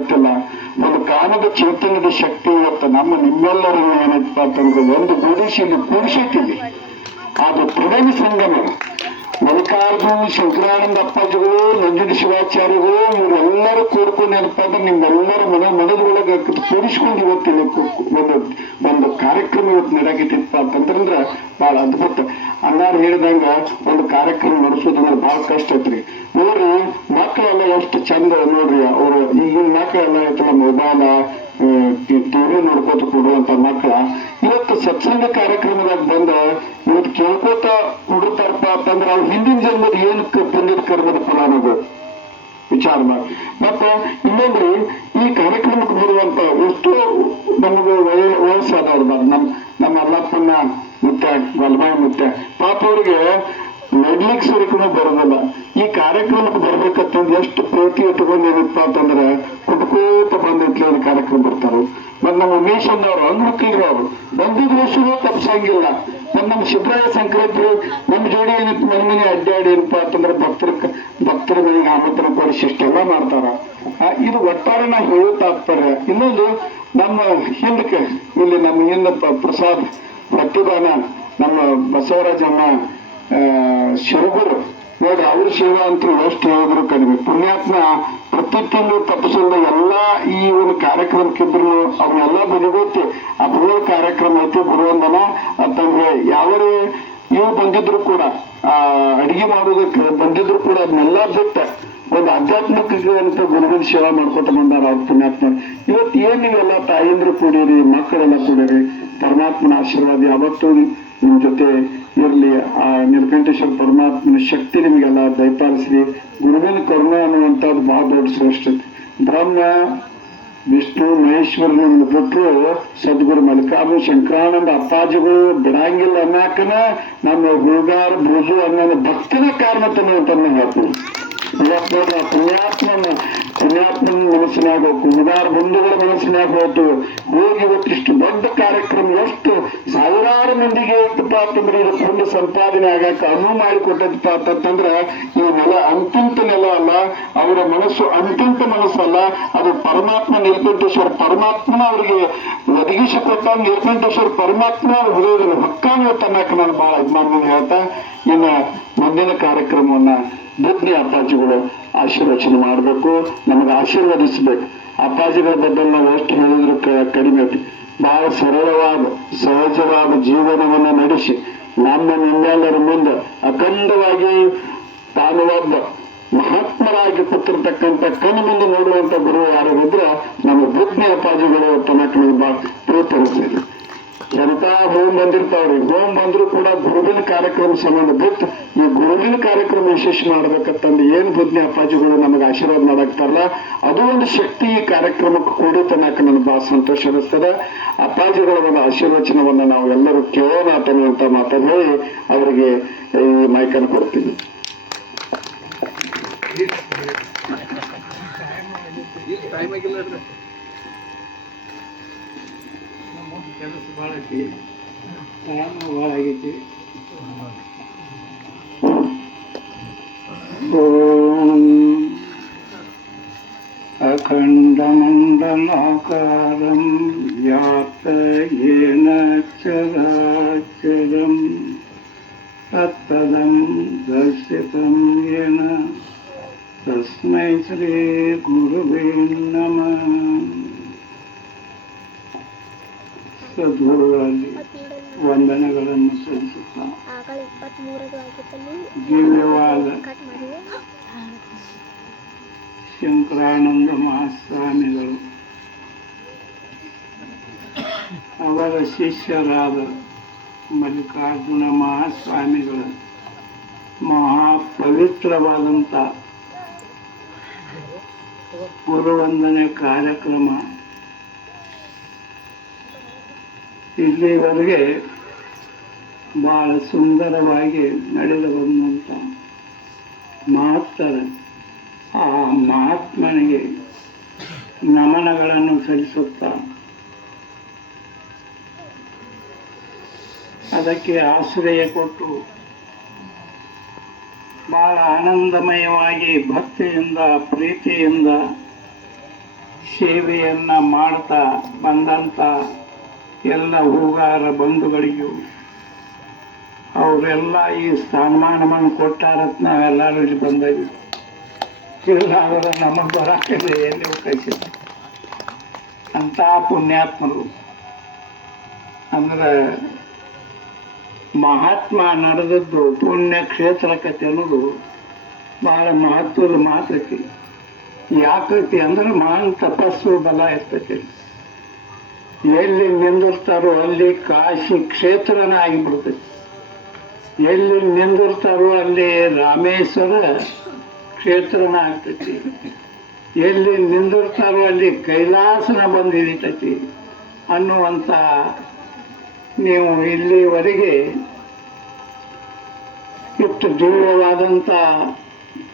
ಗೊತ್ತಿಲ್ಲ. ಒಂದು ಕಾಮದ ಚೈತನ್ಯದ ಶಕ್ತಿ ಇವತ್ತು ನಿಮ್ಮೆಲ್ಲರೂ ಏನಪ್ಪ ಅಂತಂದ್ರೆ ಒಂದು ಗೂಡಿಸಿ ಇಲ್ಲಿ ಕೂಡಿಸಿಟ್ಟಿದೆ. ಅದು ತ್ರಿವೇಣ ಸಂಗಮ. ಮಲ್ಲಿಕಾರ್ಜುನ ಶಂಕರಾನಂದ ಅಪ್ಪಾಜಿಗಳು, ನಂಜುಂಡ ಶಿವಾಚಾರ್ಯಗಳು ಇವರೆಲ್ಲರೂ ಕೂಡ್ಕೊಂಡು ಏನಪ್ಪಾ ಅಂದ್ರೆ ನಿಮ್ಮೆಲ್ಲರ ಮನದೊಳಗೆ ಕೂಡಿಸ್ಕೊಂಡು ಇವತ್ತಿಲ್ಲ ಒಂದು ಕಾರ್ಯಕ್ರಮ ಇವತ್ತು ನಡೆಯಾಗಿತ್ತಪ್ಪ ಅಂತಂದ್ರೆ ಬಹಳ ಅದ್ಭುತ. ಅಣ್ಣಾರು ಹೇಳಿದಂಗ ಒಂದು ಕಾರ್ಯಕ್ರಮ ನಡೆಸೋದಂದ್ರೆ ಬಹಳ ಕಷ್ಟ ಐತ್ರಿ. ನೋಡ್ರಿ ಮಕ್ಕಳೆಲ್ಲ ಎಷ್ಟು ಚಂದ ನೋಡ್ರಿ. ಅವರು ಈಗಿನ ಮಕ್ಕಳೆಲ್ಲ ಐತಲ್ಲ ಮೊಬೈಲ ಟಿವಿ ನೋಡ್ಕೋತ ಕೊಡುವಂತ ಮಕ್ಕಳ ಇವತ್ತು ಸತ್ಸಂಗ ಕಾರ್ಯಕ್ರಮದಾಗ ಬಂದ ಇವತ್ತು ಕೇಳ್ಕೋತ ಕೊಡುತ್ತಾರಪ್ಪ ಅಂತಂದ್ರೆ ಅವ್ರು ಹಿಂದಿನ ಜನ್ಮದ ಏನಕ್ಕೆ ಪುಣ್ಯದ ಕರ್ಮದ ಫಲ ಅನ್ನೋದು ವಿಚಾರ ಮಾಡಿ. ಮತ್ತೆ ಇನ್ನೊಂದ್ರಿ ಈ ಕಾರ್ಯಕ್ರಮಕ್ಕೆ ಬರುವಂತ ಎಷ್ಟೋ ನಮಗೆ ವಯಸ್ಸಾದವ್ರು ನಮ್ಮ ಅಲ್ಲಪ್ಪನ ಮುತ್ಯ ವಲ್ಮಾಯಿ ಮುತ್ಯ ಪಾಪ ಅವ್ರಿಗೆ ನಡ್ಲಿಕ್ಕೆ ಸರಿಕೂ ಬರೋದಲ್ಲ. ಈ ಕಾರ್ಯಕ್ರಮಕ್ಕೆ ಬರ್ಬೇಕಂತಂದು ಎಷ್ಟು ಪ್ರೀತಿ ಇಟ್ಕೊಂಡು ಏನಪ್ಪ ಅಂತಂದ್ರೆ ಕುಟ್ಕೋತ ಬಂದಿತ್ಲಿ ಒಂದು ಕಾರ್ಯಕ್ರಮ ಬರ್ತಾರು. ಮತ್ ನಮ್ಮ ಉಮೇಶ್ ಅವ್ರು ಅಂಗ್ಮಕ್ಳಿದ್ರು ಅವ್ರು ಬಂದಿದ್ ವರ್ಷವೂ ತಪ್ಸಂಗಿಲ್ಲ. ನಮ್ಮ ಸಿದ್ದರಾಯ ಸಂಕ್ರಾಂತಿ ನಮ್ಮ ಜೋಡಿ ಏನಪ್ಪ ಮನೆ ಅಡ್ಡಾಡಿ ಏನಪ್ಪಾ ಅಂತಂದ್ರೆ ಭಕ್ತರ ಮನೆಗೆ ಆಮಂತ್ರಣ ಕೊಡಿಸಿ ಇಷ್ಟೆಲ್ಲ ಮಾಡ್ತಾರ. ಇದು ಒಟ್ಟಾರೆ ನಾ ಹೇಳೋ ತಾತ್ಪರ್ಯ. ಇನ್ನೊಂದು ನಮ್ಮ ಹಿಂದಕ್ಕೆ ಇಲ್ಲಿ ನಮ್ಮ ಹಿಂದ ಪ್ರಸಾದ್ ಪ್ರತಿಭಾನ ನಮ್ಮ ಬಸವರಾಜಮ್ಮ ಶಿರಗುರು ನೋಡ್ರಿ ಅವ್ರ ಸೇವಾ ಅಂತೂ ಎಷ್ಟು ಹೇಳಿದ್ರು ಕಡಿಮೆ. ಪುಣ್ಯಾತ್ಮ ಪ್ರತಿ ತಿಂಗಳು ತಪ್ಪಿಸಲ್ದ ಎಲ್ಲಾ ಈ ಒಂದು ಕಾರ್ಯಕ್ರಮಕ್ಕಿದ್ರು ಅವನ್ನೆಲ್ಲ ಬದಿಗೊತ್ತಿ ಆ ಬರುವ ಕಾರ್ಯಕ್ರಮ ಐತಿ ಬರುವಂದನ ಅಂತಂದ್ರೆ ಯಾವರೇ ಇವು ಬಂದಿದ್ರು ಕೂಡ ಅಡಿಗೆ ಮಾಡೋದಕ್ಕೆ ಬಂದಿದ್ರು ಕೂಡ ಅದನ್ನೆಲ್ಲ ಬಿಟ್ಟ ಒಂದು ಆಧ್ಯಾತ್ಮಿಕ ಅಂತ ಗುರುಗಳ ಸೇವಾ ಮಾಡ್ಕೊತ ಬಂದಾರ ಅವ್ರ ಪುಣ್ಯಾತ್ಮ. ಇವತ್ತು ಏನ್ ನೀವೆಲ್ಲ ತಾಯಂದ್ರು ಕೂಡಿರಿ, ಮಕ್ಕಳೆಲ್ಲ ಕೂಡಿರಿ, ಪರಮಾತ್ಮನ ಆಶೀರ್ವಾದ ಯಾವತ್ತೂ ನಿಮ್ ಜೊತೆ ಇರ್ಲಿ. ಆ ನೀಲಕಂಠೇಶ್ವರ ಪರಮಾತ್ಮನ ಶಕ್ತಿ ನಿಮ್ಗೆಲ್ಲ ದಯಪಾಲಿಸ್ರಿ. ಗುರುವಿನ ಕರುಣ ಅನ್ನುವಂಥದ್ದು ಬಹಳ ದೊಡ್ಡ ಶ್ರೇಷ್ಠತೆ. ಬ್ರಹ್ಮ ವಿಷ್ಣು ಮಹೇಶ್ವರನನ್ನು ಬಿಟ್ಟರು ಸದ್ಗುರು ಮಲ್ಲಿಕಾರ್ಜುನ ಶಂಕರಾನಂದ ಅಪ್ಪಾಜಿಗಳು ಬಿಡಂಗಿಲ್ಲ ಅನ್ನಕನ ನಮ್ಮ ಗುರುಗಾರ ಭೋಜು ಅನ್ನೋ ಭಕ್ತಿನ ಕಾರಣ ಅಂತ ಹೇಳ್ತೀನಿ. ಪುಣ್ಯಾತ್ಮನ ಮನಸ್ಸಿನಾಗ ಕುಮಗಾರ ಬಂಧುಗಳ ಮನಸ್ಸಿನಾಗ ಹೋಯ್ತು ಹೋಗಿ ಇವತ್ತಿಷ್ಟು ದೊಡ್ಡ ಕಾರ್ಯಕ್ರಮ ಎಷ್ಟು ಸಾವಿರಾರು ಮಂದಿಗೆ ಇತ್ತಪ್ಪ ಅಂತಂದ್ರೆ ಇದು ಪುಣ್ಯ ಸಂಪಾದನೆ ಆಗಕ್ಕೆ ಅನುವು ಮಾಡಿಕೊಟ್ಟದಪ್ಪ ಅಂತಂದ್ರೆ ಈ ನೆಲ ಅಂತಿಂತ ನೆಲ ಅಲ್ಲ, ಅವರ ಮನಸ್ಸು ಅಂತಿಂತ ಮನಸ್ಸಲ್ಲ. ಅದು ಪರಮಾತ್ಮ ನೀಲಕಂಠೇಶ್ವರ ಪರಮಾತ್ಮನ ಅವ್ರಿಗೆ ಒದಗಿಸಿಕೊಟ್ಟ ನೀಲಕಂಠೇಶ್ವರ ಪರಮಾತ್ಮ ಹೃದಯದಲ್ಲಿ ಹಕ್ಕಾನು ತನ್ನಕ್ಕೆ ನಾನು ಬಹಳ ಇದು ಹೇಳ್ತಾ ಇನ್ನ ಮುಂದಿನ ಕಾರ್ಯಕ್ರಮವನ್ನ ಬುದ್ಧಿ ಅಪ್ಪಾಜಿಗಳು ಆಶೀರ್ವಚನೆ ಮಾಡಬೇಕು, ನಮಗೆ ಆಶೀರ್ವದಿಸ್ಬೇಕು. ಅಪ್ಪಾಜಿಗಳ ಬಗ್ಗೆ ನಾವು ಎಷ್ಟು ಹೇಳಿದ್ರು ಕಡಿಮೆ. ಬಹಳ ಸರಳವಾದ ಸಹಜವಾದ ಜೀವನವನ್ನ ನಡೆಸಿ ನಿಮ್ಮೆಲ್ಲರ ಮುಂದೆ ಅಖಂಡವಾಗಿ ತಾನು ಒಬ್ಬ ಮಹಾತ್ಮರಾಗಿ ಕೂತಿರ್ತಕ್ಕಂಥ ಕಣ್ಣು ಮುಂದೆ ನೋಡುವಂತ ಗುರು ಯಾರು ಇದ್ರೆ ನಮ್ಮ ಬುದ್ಧಿ ಅಪ್ಪಾಜಿಗಳು ತನಕ ಬಹಳ ಪ್ರೀತಿಸ್ತಿದ್ರು. ಎಂತ ಹೋಮ್ ಬಂದಿರ್ತಾವ್ರಿ, ಹೋಮ್ ಬಂದ್ರು ಕೂಡ ಗುರುವಿನ ಕಾರ್ಯಕ್ರಮ ಸಂಬಂಧ ಬಿಟ್ಟು ಈ ಗುರುವಿನ ಕಾರ್ಯಕ್ರಮ ವಿಶೇಷ ಮಾಡ್ಬೇಕಂತಂದು ಏನ್ ಬುದ್ಧಿ ಅಪ್ಪಾಜಿಗಳು ನಮಗೆ ಆಶೀರ್ವಾದ ಮಾಡಾಕ್ತಾರಲ್ಲ ಅದು ಒಂದು ಶಕ್ತಿ ಈ ಕಾರ್ಯಕ್ರಮಕ್ಕೆ ಕೂಡಿ ತನಕ ನನಗೆ ಬಹಳ ಸಂತೋಷ ಅನಿಸ್ತದೆ. ಅಪ್ಪಾಜಿಗಳ ಒಂದು ಆಶೀರ್ವಚನವನ್ನ ನಾವು ಎಲ್ಲರೂ ಕೇಳೋಣ ಅನ್ನುವಂತ ಮಾತನ್ನು ಹೇಳಿ ಅವರಿಗೆ ಈ ಮೈಕನ್ನು ಕೊಡ್ತೀನಿ. ಕೆಲಸ ಭಾಳ ಐತಿ, ಭಾಳ ಆಗೈತಿ. ಓಂ ಅಖಂಡಮಂಡಲಾಕಾರಂ ವ್ಯಾಪ್ತಯೇನ ಚರಾಚರಂ ತತ್ತದಂ ದರ್ಶಿತಂ ಯೇನ ತಸ್ಮೈ ಶ್ರೀ ಗುರುವೇ ನಮಃ. ಸದ್ಗುರುಗಳಲ್ಲಿ ವಂದನೆಗಳನ್ನು ಸಲ್ಲಿಸುತ್ತಾ ದಿವ್ಯವಾದ ಶಂಕರಾನಂದ ಮಹಾಸ್ವಾಮಿಗಳು ಅವರ ಶಿಷ್ಯರಾದ ಮಲ್ಲಿಕಾರ್ಜುನ ಮಹಾಸ್ವಾಮಿಗಳ ಮಹಾಪವಿತ್ರವಾದಂಥ ಗುರುವಂದನೆ ಕಾರ್ಯಕ್ರಮ ಇಲ್ಲಿವರೆಗೆ ಬಹಳ ಸುಂದರವಾಗಿ ನಡೆದು ಬಂದಂಥ ಮಹತ್ತರ ಆ ಮಹಾತ್ಮನಿಗೆ ನಮನಗಳನ್ನು ಸಲ್ಲಿಸುತ್ತಾ ಅದಕ್ಕೆ ಆಶ್ರಯ ಕೊಟ್ಟು ಬಹಳ ಆನಂದಮಯವಾಗಿ ಭಕ್ತಿಯಿಂದ ಪ್ರೀತಿಯಿಂದ ಸೇವೆಯನ್ನು ಮಾಡ್ತಾ ಬಂದಂಥ ಎಲ್ಲ ಹೂಗಾರ ಬಂಧುಗಳಿಗೂ ಅವರೆಲ್ಲ ಈ ಸ್ಥಾನಮಾನವನ್ನು ಕೊಟ್ಟಾರತ್ ನಾವೆಲ್ಲರೂ ಇಲ್ಲಿ ಬಂದಿದ್ವಿ. ಇಲ್ಲ ಅವರ ನಮಗೆ ಬರಾಕಿದ್ರೆ ಎಲ್ಲಿ ಕಳಿಸಿದ್ರು ಅಂತ ಪುಣ್ಯಾತ್ಮರು. ಅಂದ್ರೆ ಮಹಾತ್ಮ ನಡೆದದ್ದು ಪುಣ್ಯ ಕ್ಷೇತ್ರ ಕಥೆ ಅನ್ನೋದು ಬಹಳ ಮಹತ್ವದ ಮಾತೈತಿ. ಯಾಕೈತಿ ಅಂದ್ರೆ ಮಹಾನ್ ತಪಸ್ಸು ಬಲ ಇರ್ತೈತಿ. ಎಲ್ಲಿ ನಿಂದಿರ್ತಾರೋ ಅಲ್ಲಿ ಕಾಶಿ ಕ್ಷೇತ್ರನ ಆಗಿಬಿಡ್ತೈತಿ. ಎಲ್ಲಿ ನಿಂದಿರ್ತಾರೋ ಅಲ್ಲಿ ರಾಮೇಶ್ವರ ಕ್ಷೇತ್ರನ ಆಗ್ತೈತಿ. ಎಲ್ಲಿ ನಿಂದಿರ್ತಾರೋ ಅಲ್ಲಿ ಕೈಲಾಸನ ಬಂದು ಹಿಡಿತೈತಿ ಅನ್ನುವಂಥ ನೀವು ಇಲ್ಲಿವರೆಗೆ ಇಷ್ಟು ದಿವ್ಯವಾದಂಥ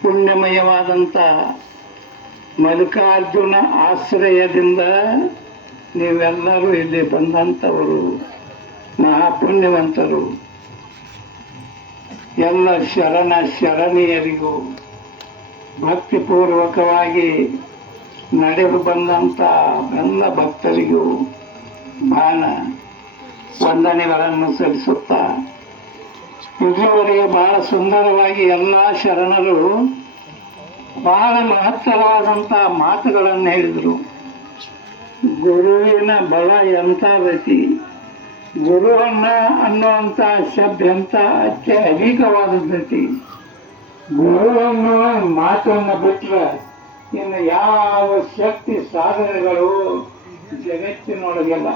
ಪುಣ್ಯಮಯವಾದಂಥ ಮಲ್ಲಿಕಾರ್ಜುನ ಆಶ್ರಯದಿಂದ ನೀವೆಲ್ಲರೂ ಇಲ್ಲಿ ಬಂದಂಥವರು ಮಹಾಪುಣ್ಯವಂತರು. ಎಲ್ಲ ಶರಣೀಯರಿಗೂ ಭಕ್ತಿಪೂರ್ವಕವಾಗಿ ನಡೆದು ಬಂದಂಥ ಎಲ್ಲ ಭಕ್ತರಿಗೂ ಬಾಣ ವಂದನೆಗಳನ್ನು ಸಲ್ಲಿಸುತ್ತಾ, ಇಲ್ಲಿವರೆಗೆ ಬಹಳ ಸುಂದರವಾಗಿ ಎಲ್ಲ ಶರಣರು ಬಹಳ ಮಹತ್ತರವಾದಂಥ ಮಾತುಗಳನ್ನು ಹೇಳಿದರು. ಗುರುವಿನ ಬಲ ಎಂಥದೈತಿ, ಗುರುವನ್ನ ಅನ್ನುವಂಥ ಶಬ್ದ ಎಂಥ ಅಧಿಕವಾದದ್ದೈತಿ. ಗುರುವನ್ನು ಮಾತನ್ನು ಬಿಟ್ಟರೆ ಇನ್ನು ಯಾವ ಶಕ್ತಿ ಸಾಧನೆಗಳು ಜಗತ್ತಿನೊಳಗೆಲ್ಲ.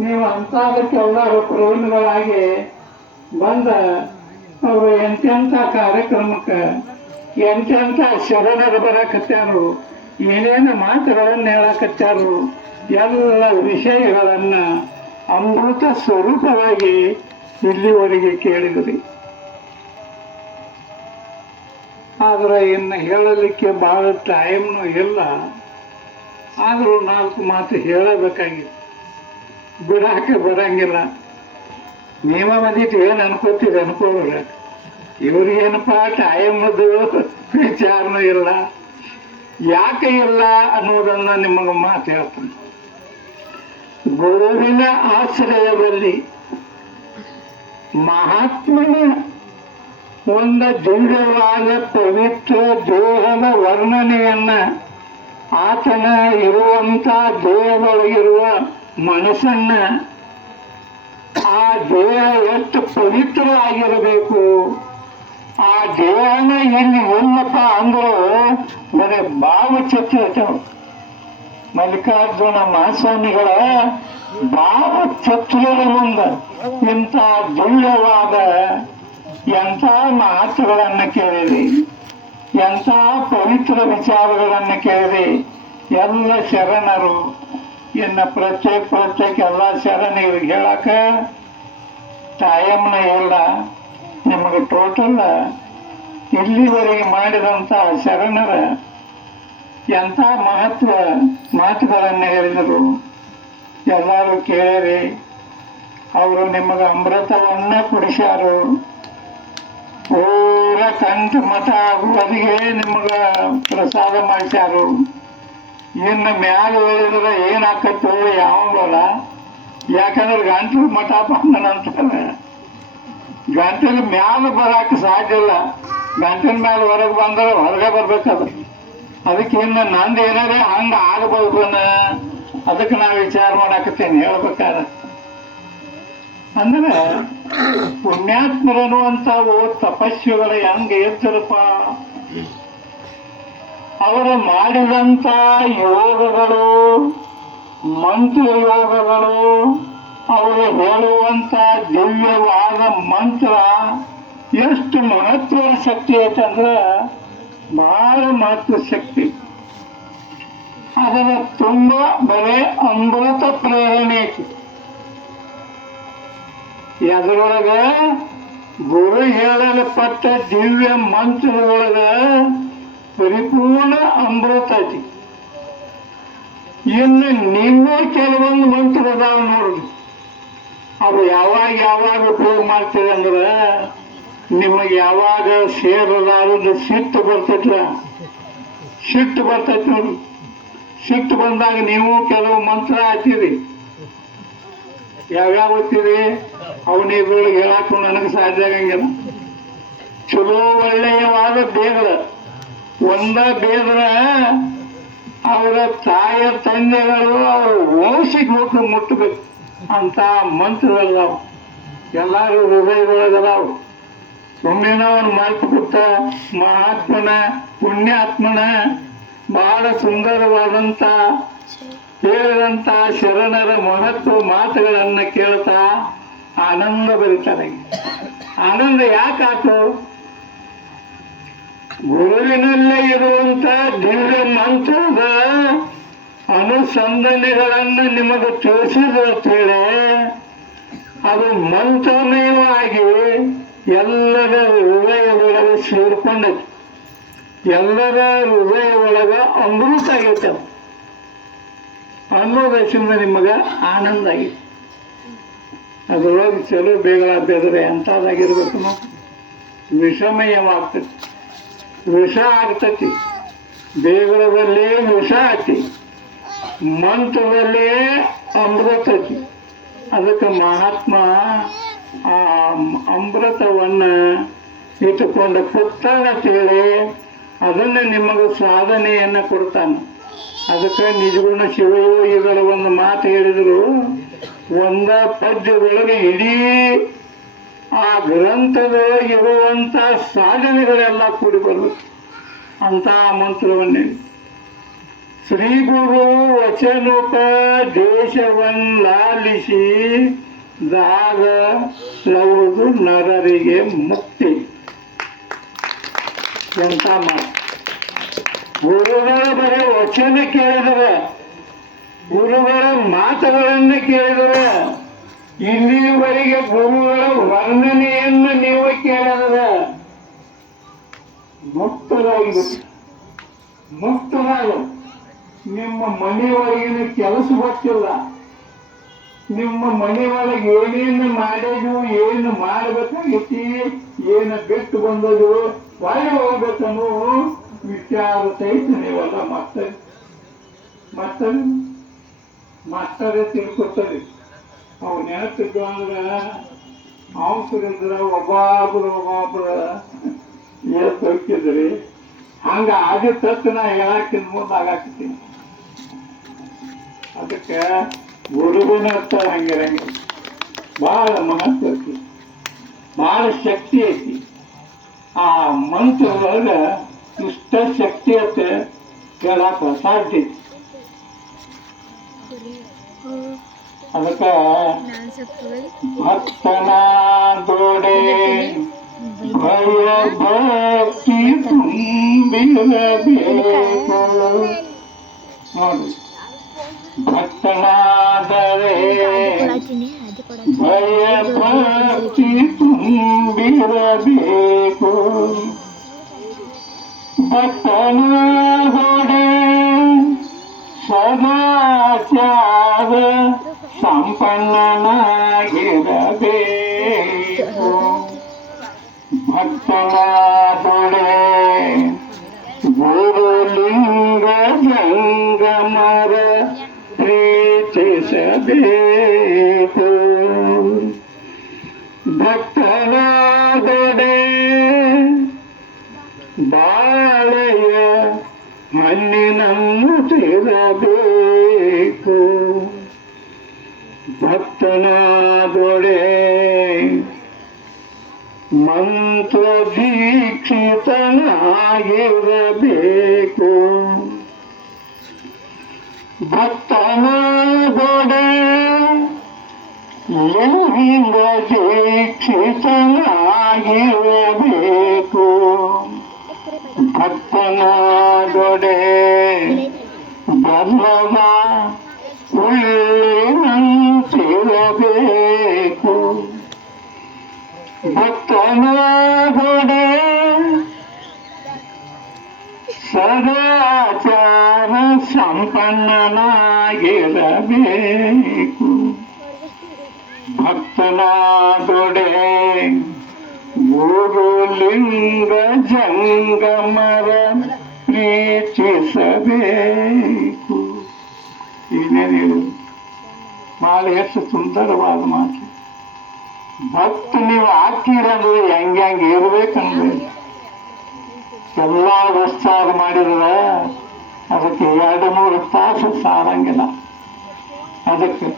ನೀವು ಅಂಥದಕ್ಕೆಲ್ಲರೂ ಪ್ರವೀಣಗಳಾಗಿ ಬಂದ ಅವರು ಎಂತೆಂಥ ಕಾರ್ಯಕ್ರಮಕ್ಕೆ ಎಂತೆಂಥ ಶರಣರು ಬರಕತ್ಯಾರು, ಏನೇನು ಮಾತುಗಳನ್ನು ಹೇಳಕತ್ಯಾರು, ಎಲ್ಲ ವಿಷಯಗಳನ್ನು ಅಮೃತ ಸ್ವರೂಪವಾಗಿ ಇಲ್ಲಿವರೆಗೆ ಕೇಳಿದ್ರಿ. ಆದರೆ ಇನ್ನು ಹೇಳಲಿಕ್ಕೆ ಬಹಳ ಟೈಮ್ನು ಇಲ್ಲ. ಆದರೂ 4 ಮಾತು ಹೇಳಬೇಕಾಗಿತ್ತು, ಬಿಡಾಕೆ ಬರಂಗಿಲ್ಲ. ನೀವ ಬಂದಿಟ್ಟು ಏನು ಅನ್ಕೋತೀರಿ ಅನ್ಕೋರ, ಇವ್ರಿಗೇನಪ್ಪ ಟೈಮದು ವಿಚಾರನೂ ಇಲ್ಲ. ಯಾಕೆ ಇಲ್ಲ ಅನ್ನೋದನ್ನ ನಿಮಗೆ ಮಾತು ಹೇಳ್ತೀನಿ. ಗುರುವಿನ ಆಶ್ರಯದಲ್ಲಿ ಮಹಾತ್ಮನ ಒಂದು ದಿವ್ಯವಾದ ಪವಿತ್ರ ದೇಹದ ವರ್ಣನೆಯನ್ನ, ಆತನ ಇರುವಂತ ದೇಹದೊಳಗಿರುವ ಮನಸ್ಸನ್ನ, ಆ ದೇಹ ಎಷ್ಟು ಪವಿತ್ರ ಆಗಿರಬೇಕು, ಆ ದೇಹನ ಇಲ್ಲಿ ಎಲ್ಲಪ್ಪ ಅಂದ್ರು ಬರೀ ಭಾವಚಿತ್ರ. ಮಲ್ಲಿಕಾರ್ಜುನ ಮಹಾಸ್ವಾಮಿಗಳ ಭಾವಚಿತ್ರದ ಮುಂದೆ ಇಂಥ ದಿವ್ಯವಾದ ಎಂಥ ಮಾತುಗಳನ್ನು ಕೇಳಿರಿ, ಎಂಥ ಪವಿತ್ರ ವಿಚಾರಗಳನ್ನು ಕೇಳಿರಿ. ಎಲ್ಲ ಶರಣರು ಇನ್ನು ಪ್ರತ್ಯೇಕ ಎಲ್ಲ ಶರಣರಿಗೆ ಹೇಳಕ ಟೈಮ್ನ ಇಲ್ಲ. ನಿಮಗೆ ಟೋಟಲ್ ಇಲ್ಲಿವರೆಗೆ ಮಾಡಿದಂಥ ಶರಣರ ಎಂಥ ಮಹತ್ವ ಮಾತುಗಳನ್ನು ಹೇಳಿದರು ಎಲ್ಲರೂ ಕೇಳಿರಿ. ಅವರು ನಿಮಗೆ ಅಮೃತವನ್ನ ಕುಡಿಸ್ಯಾರು. ಪೂರ ಕಂಠ ಮಠ ಆಗುವರಿಗೆ ನಿಮಗೆ ಪ್ರಸಾದ ಮಾಡಿಸ್ಯಾರು. ಇನ್ನು ಮ್ಯಾಲ ಹೇಳಿದ್ರೆ ಏನಾಕತ್ತೋ ಯಾವಲ್ಲ. ಯಾಕಂದ್ರೆ ಗಂಟಲು ಮಠ ಬಂದನಂತಾರೆ, ಗಂಟಲು ಮ್ಯಾಲ ಬರಾಕ ಸಾಧ್ಯ ಇಲ್ಲ. ಗಂಟಲ ಮ್ಯಾಲ ಹೊರಗೆ ಬಂದ್ರೆ ಹೊರಗೆ ಬರ್ಬೇಕದು. ಅದಕ್ಕೆ ಇನ್ನು ನಂದು ಏನಾರೇ ಹಂಗೆ ಆಗಬಹುದು ಅದಕ್ಕೆ ನಾ ವಿಚಾರ ಮಾಡಾಕತ್ತೇನೆ ಹೇಳ್ಬೇಕಾದ್ರೆ. ಅಂದ್ರೆ ಪುಣ್ಯಾತ್ಮರನ್ನುವಂಥವು ತಪಸ್ವಿಗಳು ಹೆಂಗೆ ಇರ್ತಾರಪ್ಪ, ಅವರು ಮಾಡಿದಂಥ ಯೋಗಗಳು, ಮಂತ್ರ ಯೋಗಗಳು, ಅವರು ಹೇಳುವಂಥ ದಿವ್ಯವಾದ ಮಂತ್ರ ಎಷ್ಟು ಮಹತ್ವದ ಶಕ್ತಿ ಐತಂದ್ರೆ ಬಹಳ ಮಹತ್ವ ಶಕ್ತಿ. ಅದರ ತುಂಬ ಬರೇ ಅಮೃತ ಪ್ರೇರಣೆ ಐತಿ. ಅದರೊಳಗ ಗುರು ಹೇಳಲ್ಪಟ್ಟ ದಿವ್ಯ ಮಂತ್ರದೊಳಗ ಪರಿಪೂರ್ಣ ಅಮೃತ ಐತಿ. ಇನ್ನು ನಿನ್ನೂ ಕೆಲವೊಂದು ಮಂತ್ರ ಅದಾವ ನೋಡ್ರಿ, ಅವು ಯಾವಾಗ ಉಪಯೋಗ ಮಾಡ್ತೀರಿ ಅಂದ್ರೆ ನಿಮಗೆ ಯಾವಾಗ ಸೇರಲಾರದು ಸಿಟ್ಟು ಬರ್ತೈತಿ ನೋಡ್ರಿ. ಸಿಟ್ಟು ಬಂದಾಗ ನೀವು ಕೆಲವು ಮಂತ್ರ ಹಾಕ್ತೀರಿ. ಯಾವ್ಯಾವ ಓದ್ತೀರಿ ಅವನ ಇದ್ರೊಳಗೆ ಹೇಳಾಕ ನನಗೆ ಸಾಧ್ಯ ಆಗಂಗಿಲ್ಲ. ಚಲೋ ಒಳ್ಳೆಯವಾದ ಬೇಗರ ಒಂದ ಬೇದ್ರ ಅವರ ತಾಯ ತಂದೆಗಳು ಅವ್ರ ವಂಶಕ್ಕೆ ಹೋಗಿ ಮುಟ್ಟಬೇಕು ಅಂತ ಮಂತ್ರಗಳದಾವ. ಎಲ್ಲಾರು ಹೃದಯದೊಳಗದಾವು. ಸುಮ್ಮನೆ ಅವನು ಮಾತು ಕೊಟ್ಟ ಮಹಾತ್ಮನ ಪುಣ್ಯಾತ್ಮನ ಬಹಳ ಸುಂದರವಾದಂತ ಹೇಳಿದಂತ ಶರಣರ ಮಹತ್ವ ಮಾತುಗಳನ್ನ ಕೇಳ್ತಾ ಆನಂದ ಬರೀತಾರೆ. ಆನಂದ ಯಾಕಾತು? ಗುರುವಿನಲ್ಲೇ ಇರುವಂತ ದಿವ್ಯ ಮಂತ್ರದ ಅನುಸಂಧಾನಗಳನ್ನ ನಿಮಗೆ ತಿಳಿಸಿದ್ರೆ ಅದು ಮಂತ್ರಮಯವಾಗಿ ಎಲ್ಲರ ಹೃದಯ ಒಳಗೆ ಸೇರ್ಕೊಂಡೈತಿ. ಎಲ್ಲರ ಹೃದಯ ಒಳಗ ಅಮೃತ ಆಗೈತೆ. ಅನ್ನೋದರಿಂದ ನಿಮಗ ಆನಂದ ಆಗೈತಿ. ಅದ್ರೊಳಗೆ ಚಲೋ ಬೇಗ ಬೆದರೆ ಎಂಥದ್ದಾಗಿರ್ಬೇಕು ನಾವು. ವಿಷಮಯವಾಗ್ತೈತಿ, ವಿಷ ಆಗ್ತತಿ. ಬೇಗರದಲ್ಲಿ ವಿಷ ಐತಿ, ಮಂತ್ರದಲ್ಲಿ ಅಮೃತ ಐತಿ. ಅದಕ್ಕೆ ಮಹಾತ್ಮ ಆ ಅಮೃತವನ್ನ ಇಟ್ಟುಕೊಂಡ ಪುತ್ತನ ತೇಳಿ ಅದನ್ನ ನಿಮಗೆ ಸಾಧನೆಯನ್ನ ಕೊಡ್ತಾನೆ. ಅದಕ್ಕೆ ನಿಜಗುಣ ಶಿವಯೋಗಿಗಳ ಒಂದು ಮಾತು ಹೇಳಿದ್ರು, ಒಂದ ಪದ್ಯದೊಳಗೆ ಇಡೀ ಆ ಗ್ರಂಥದೊಳಗೆ ಇರುವಂತ ಸಾಧನೆಗಳೆಲ್ಲ ಕೂಡಿ ಬರಬೇಕು ಅಂತ ಮಂತ್ರವನ್ನೇ. ಶ್ರೀ ಗುರು ವಚನೋಪ ದೇಶವನ್ನಾಲಿಸಿ ದಾಗ ಲವುದು ನರರಿಗೆ ಮುಕ್ತಿ ಎಂತ ಮಾತು. ಗುರುಗಳ ಬರೀ ವಚನ ಕೇಳಿದರೆ, ಗುರುಗಳ ಮಾತುಗಳನ್ನ ಕೇಳಿದರೆ, ಇಲ್ಲಿವರೆಗೆ ಗುರುಗಳ ವರ್ಣನೆಯನ್ನು ನೀವು ಕೇಳಿದರೆ ಮುಕ್ತರಾಗಿರುತ್ತೆ. ಮುಕ್ತರಾಗ ನಿಮ್ಮ ಮನೆಯೊಳಗಿನ ಕೆಲಸ ಗೊತ್ತಿಲ್ಲ, ನಿಮ್ಮ ಮನೆಯೊಳಗೆ ಏನೇನು ಮಾಡಿದ್ವು, ಏನು ಮಾಡಬೇಕಾಗಿತ್ತು, ಏನು ಬಿಟ್ಟು ಬಂದದು, ಒಳ್ಳೆ ಹೋಗ್ಬೇಕನ್ನೋ ವಿಚಾರ ಸಹಿತ ನೀವೆಲ್ಲ ಮತ್ತರೆ ತಿಳ್ಕೊತಾರೆ. ಅವು ನೆನಪಿದ್ದು ಅಂದ್ರೆ ಅವಸರಿದ್ರ ಒಬ್ಬೊಬ್ರು ಏಕಿದ್ರಿ. ಹಂಗ ಆದ ತತ್ತು ನಾ ಹೇಳಾಕಿನ ಮುಂದೆ ಆಗಾಕತ್ತೀನಿ. ಅದಕ್ಕೆ ಗುರುವಿನ ಅರ್ಥ ಹಂಗಿರಂಗಿಲ್ಲ. ಬಹಳ ಮಹತ್ವ ಐತಿ, ಬಹಳ ಶಕ್ತಿ ಐತಿ. ಆ ಮಂತ್ರದೊಳಗ ಇಷ್ಟ ಶಕ್ತಿ ಅಂತ ಹೇಳಾಕ ಸಾಧ್ಯ ಐತಿ. ಅದಕ್ಕ ಭಕ್ತನ ದೊಡೆ ಭಯ ಭಕ್ತಿ ತುಂಬಿರಬೇಕು ನೋಡಿ. ಭಕ್ತನಾದರೆ ಭಯ ಭಕ್ತಿ ತುಂಬಿರಬೇಕು. ಭಕ್ತನಾದರೆ ಸದಾಚಾರ ಸಂಪನ್ನನಾಗಿರಬೇಕು. ಭಕ್ತನಾದೊಡೆ ಗುರುಲಿಂಗ ಜಂಗಮರ ಪ್ರೀತಿಸಬೇಕು. ಭಕ್ತನಾದೊಡೆ ಬಾಳೆಯ ಹಣ್ಣಿನನ್ನು ತಿರಬೇಕು. ಭಕ್ತನಾದೊಡೆ ಮಂತ್ರ ದೀಕ್ಷಿತನಾಗಿರಬೇಕು. ಭಕ್ತನಾದೊಡೆ ಲಿಂಗ ದೀಕ್ಷಿತನಾಗಿರಬೇಕು. ಭಕ್ತನಾದೊಡೆ ಧರ್ಮದ ಉಳ್ಳಿನಂತಿರಬೇಕು. ಭಕ್ತನಾದೊಡೆ ಸದಾಚಾರ ಸಂಪನ್ನನಾಗಿರಬೇಕು. ಭಕ್ತನಾದೊಡೆ ಗುರುಲಿಂಗ ಜಂಗಮರ ಪ್ರೀತಿಸಬೇಕು. ಏನೇನು ಹೇಳಿದ್ರು ಭಾಳ ಎಷ್ಟು ಸುಂದರವಾದ ಮಾತು. ಭಕ್ತ ನೀವು ಹಾಕಿರಂದ್ರೆ ಹೆಂಗೆ ಇರ್ಬೇಕಂದ್ರೆ ಎಲ್ಲ ವಸ್ತಾರ ಮಾಡಿದ್ರೆ ಅದಕ್ಕೆ 2-3 ತಾಸು ಸಾರಂಗಿಲ್ಲ. ಅದಕ್ಕೆ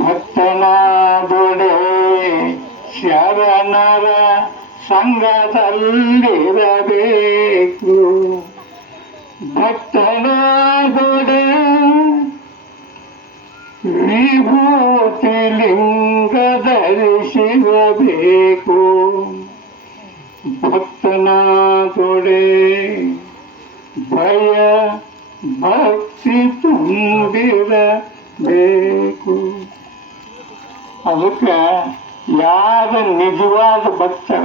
ಭಕ್ತನಾದೊಡೆ ಶರಣರ ಸಂಘದಲ್ಲಿರಬೇಕು. ಭಕ್ತನಾದೊಡೆ ವಿಭೂತಿ ಲಿಂಗ ಧರಿಸಿರಬೇಕು. ಭಕ್ತನಾದೊಡೆ ಭಯ ಭಕ್ತಿ ತುಂಬಿರಬೇಕು. ಅದಕ್ಕೆ ಯಾರ ನಿಜವಾದ ಭಕ್ತರ